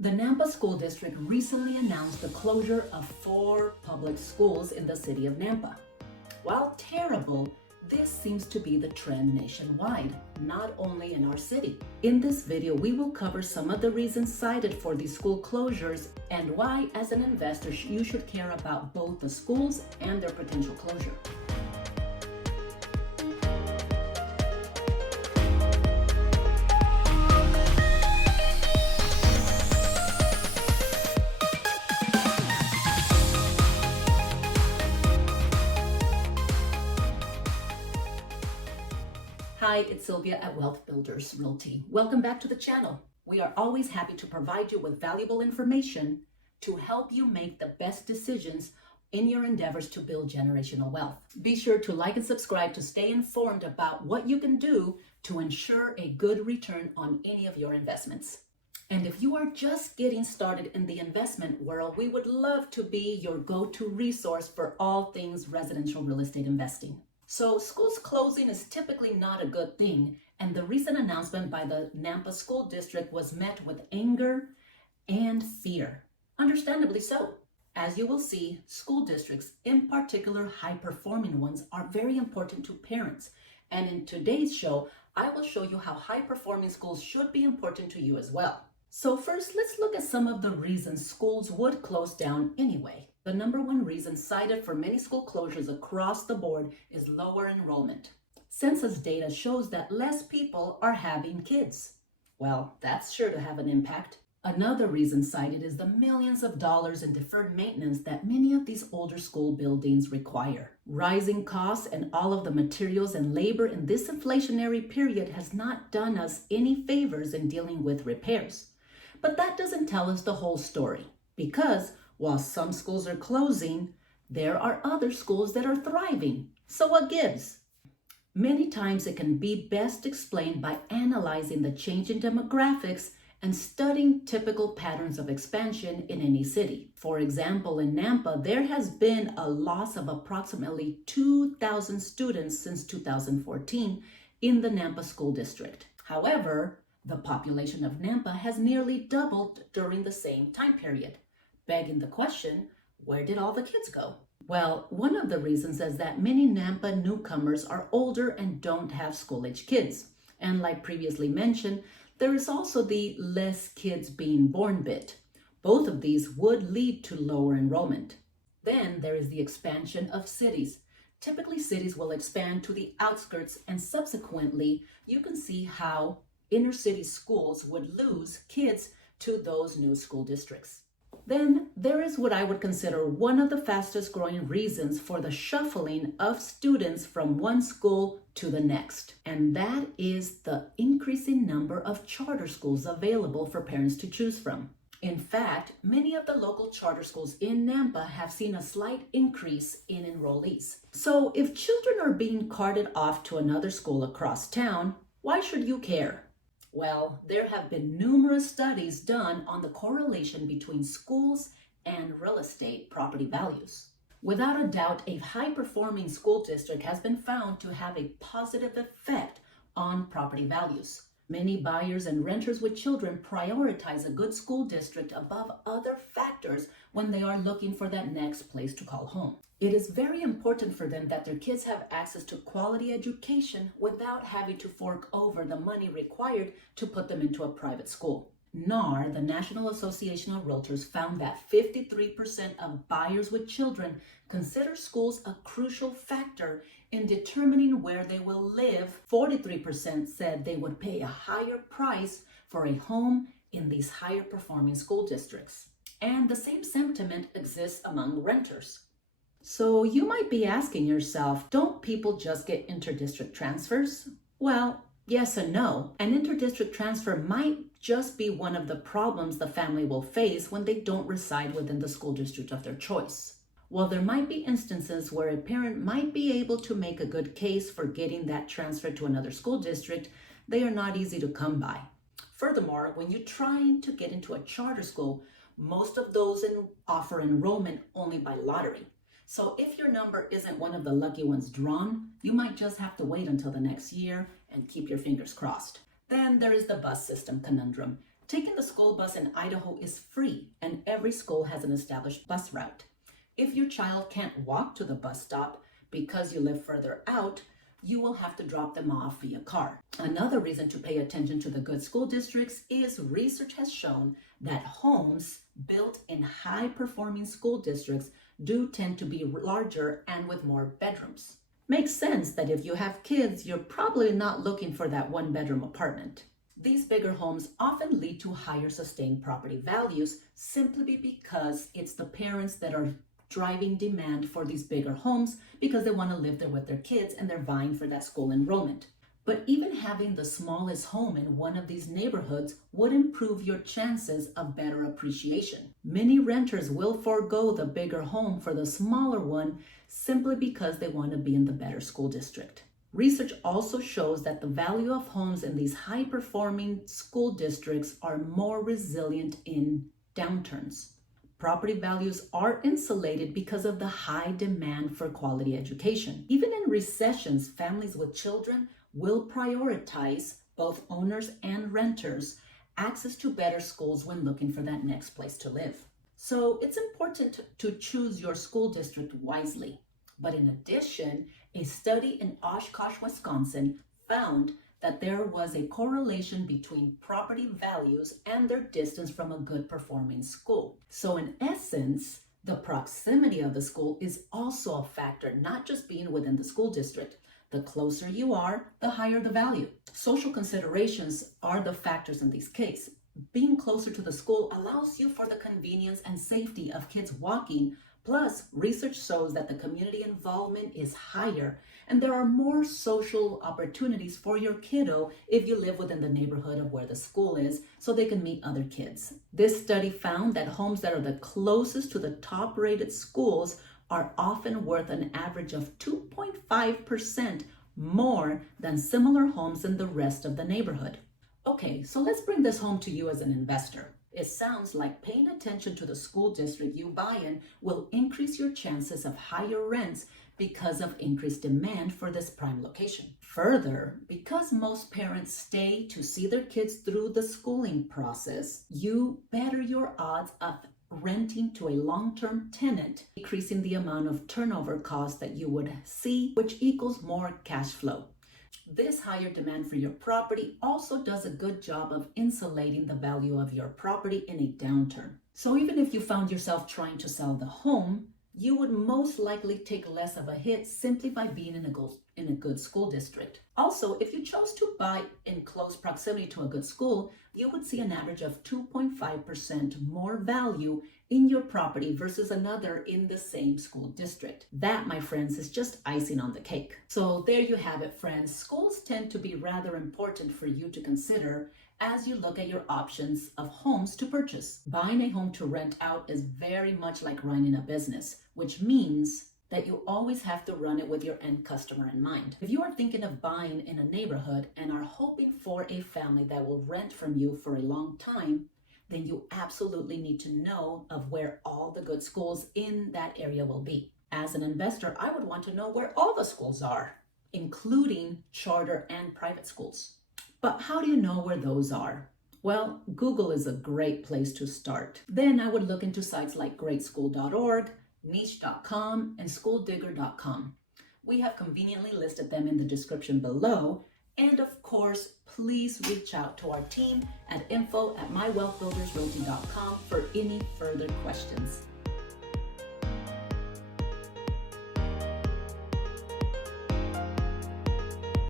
The Nampa School District recently announced the closure of 4 public schools in the city of Nampa. While terrible, this seems to be the trend nationwide, not only in our city. In this video, we will cover some of the reasons cited for these school closures and why, as an investor, you should care about both the schools and their potential closure. Hi, it's Sylvia at Wealth Builders Realty. Welcome back to the channel. We are always happy to provide you with valuable information to help you make the best decisions in your endeavors to build generational wealth. Be sure to like and subscribe to stay informed about what you can do to ensure a good return on any of your investments. And if you are just getting started in the investment world, we would love to be your go-to resource for all things residential real estate investing. So schools closing is typically not a good thing, and the recent announcement by the Nampa School District was met with anger and fear. Understandably so. As you will see, school districts, in particular high-performing ones, are very important to parents. And in today's show, I will show you how high-performing schools should be important to you as well. So first, let's look at some of the reasons schools would close down anyway. The number one reason cited for many school closures across the board is lower enrollment. Census data shows that less people are having kids. Well, that's sure to have an impact. Another reason cited is the millions of dollars in deferred maintenance that many of these older school buildings require. Rising costs and all of the materials and labor in this inflationary period has not done us any favors in dealing with repairs. But that doesn't tell us the whole story, because while some schools are closing, there are other schools that are thriving. So what gives? Many times it can be best explained by analyzing the changing demographics and studying typical patterns of expansion in any city. For example, in Nampa, there has been a loss of approximately 2,000 students since 2014 in the Nampa School District. However, the population of Nampa has nearly doubled during the same time period, begging the question, where did all the kids go? Well, one of the reasons is that many Nampa newcomers are older and don't have school-age kids. And like previously mentioned, there is also the less kids being born bit. Both of these would lead to lower enrollment. Then there is the expansion of cities. Typically, cities will expand to the outskirts, and subsequently, you can see how inner city schools would lose kids to those new school districts. Then there is what I would consider one of the fastest growing reasons for the shuffling of students from one school to the next. And that is the increasing number of charter schools available for parents to choose from. In fact, many of the local charter schools in Nampa have seen a slight increase in enrollees. So if children are being carted off to another school across town, why should you care? Well, there have been numerous studies done on the correlation between schools and real estate property values. Without a doubt, a high-performing school district has been found to have a positive effect on property values. Many buyers and renters with children prioritize a good school district above other factors when they are looking for that next place to call home. It is very important for them that their kids have access to quality education without having to fork over the money required to put them into a private school. NAR, the National Association of Realtors, found that 53% of buyers with children consider schools a crucial factor in determining where they will live. 43% said they would pay a higher price for a home in these higher performing school districts. And the same sentiment exists among renters. So you might be asking yourself, don't people just get interdistrict transfers? Well, yes and no. An interdistrict transfer might just be one of the problems the family will face when they don't reside within the school district of their choice. While there might be instances where a parent might be able to make a good case for getting that transfer to another school district, they are not easy to come by. Furthermore, when you're trying to get into a charter school, most of those offer enrollment only by lottery. So if your number isn't one of the lucky ones drawn, you might just have to wait until the next year and keep your fingers crossed. Then there is the bus system conundrum. Taking the school bus in Idaho is free, and every school has an established bus route. If your child can't walk to the bus stop because you live further out, you will have to drop them off via car. Another reason to pay attention to the good school districts is research has shown that homes built in high-performing school districts do tend to be larger and with more bedrooms. Makes sense that if you have kids, you're probably not looking for that one-bedroom apartment. These bigger homes often lead to higher sustained property values simply because it's the parents that are driving demand for these bigger homes because they want to live there with their kids and they're vying for that school enrollment. But even having the smallest home in one of these neighborhoods would improve your chances of better appreciation. Many renters will forego the bigger home for the smaller one simply because they want to be in the better school district. Research also shows that the value of homes in these high-performing school districts are more resilient in downturns. Property values are insulated because of the high demand for quality education. Even in recessions, families with children will prioritize, both owners and renters, access to better schools when looking for that next place to live. So it's important to choose your school district wisely. But in addition, a study in Oshkosh, Wisconsin found that there was a correlation between property values and their distance from a good performing school. So in essence, the proximity of the school is also a factor, not just being within the school district. The closer you are, the higher the value. Social considerations are the factors in this case. Being closer to the school allows you for the convenience and safety of kids walking. Plus, research shows that the community involvement is higher and there are more social opportunities for your kiddo if you live within the neighborhood of where the school is so they can meet other kids. This study found that homes that are the closest to the top-rated schools are often worth an average of 2.5% more than similar homes in the rest of the neighborhood. Okay, so let's bring this home to you as an investor. It sounds like paying attention to the school district you buy in will increase your chances of higher rents because of increased demand for this prime location. Further, because most parents stay to see their kids through the schooling process, you better your odds of renting to a long-term tenant, decreasing the amount of turnover costs that you would see, which equals more cash flow. This higher demand for your property also does a good job of insulating the value of your property in a downturn. So even if you found yourself trying to sell the home, you would most likely take less of a hit simply by being in a good school district. Also, if you chose to buy in close proximity to a good school, you would see an average of 2.5% more value in your property versus another in the same school district. That, my friends, is just icing on the cake. So there you have it, friends. Schools tend to be rather important for you to consider as you look at your options of homes to purchase. Buying a home to rent out is very much like running a business, which means that you always have to run it with your end customer in mind. If you are thinking of buying in a neighborhood and are hoping for a family that will rent from you for a long time, then you absolutely need to know of where all the good schools in that area will be. As an investor, I would want to know where all the schools are, including charter and private schools. But how do you know where those are? Well, Google is a great place to start. Then I would look into sites like greatschool.org, niche.com, and schooldigger.com. We have conveniently listed them in the description below. And of course, please reach out to our team at info@mywealthbuildersrealty.com for any further questions.